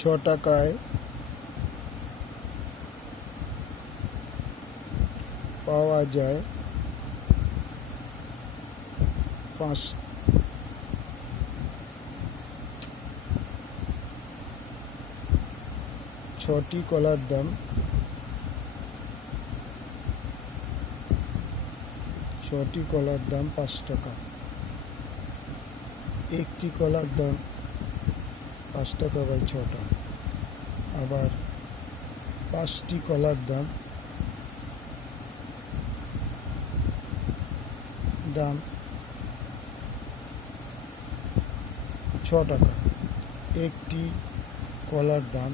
ছ টাকায় পাওয়া যায় 6টি কলার দাম 5 টাকা। একটি কলার দাম 5 টাকা বাই 6টা। আবার 5টি কলার দাম 6 টাকা। একটি কলার দাম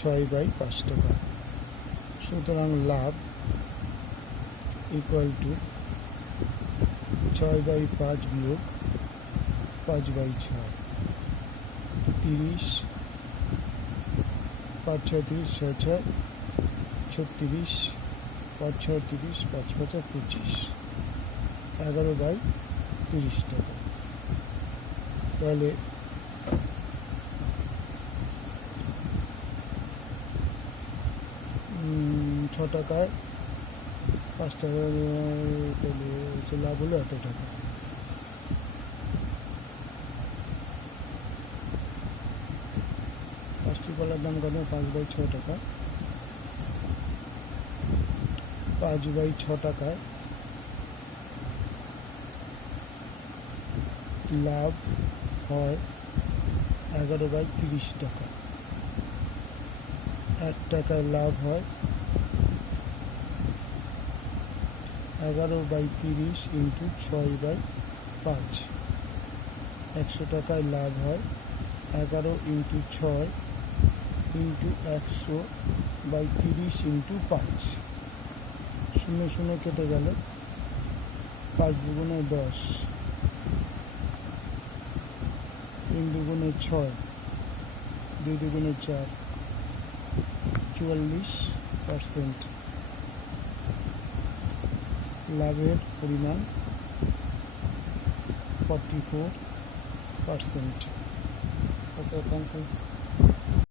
6 বাই 5 টাকা। সুতরাং লাভ ইকুয়াল টু 6 বাই 5 বিয়োগ 5 বাই 6, 30, 5 6 30, 6 6 36, 5 6 30, 5 5 25, 11 বাই 30 টাকা। তাহলে 6 টাকায় 5 টাকা লাভ হলো এত টাকা। পাঁচটি কলার দাম কত? 5 বাই 6 টাকা। 5 বাই 6 টাকায় লাভ হয় 11 বাই 30 টাকা। 1 টাকায় লাভ হয় 11 বাই 30 ইন্টু 6 বাই 5। 100 টাকায় লাভ হয় 11 ইন্টু 6 ইন্টু 100 বাই 30 ইন্টু 5। 0 0 কেটে গেল, 5 দুগুণে 10, 3 দুগুণে 6, 2 দুগুণে 4, 44%। লাভের পরিমাণ 44%। ওকে, থ্যাংক ইউ।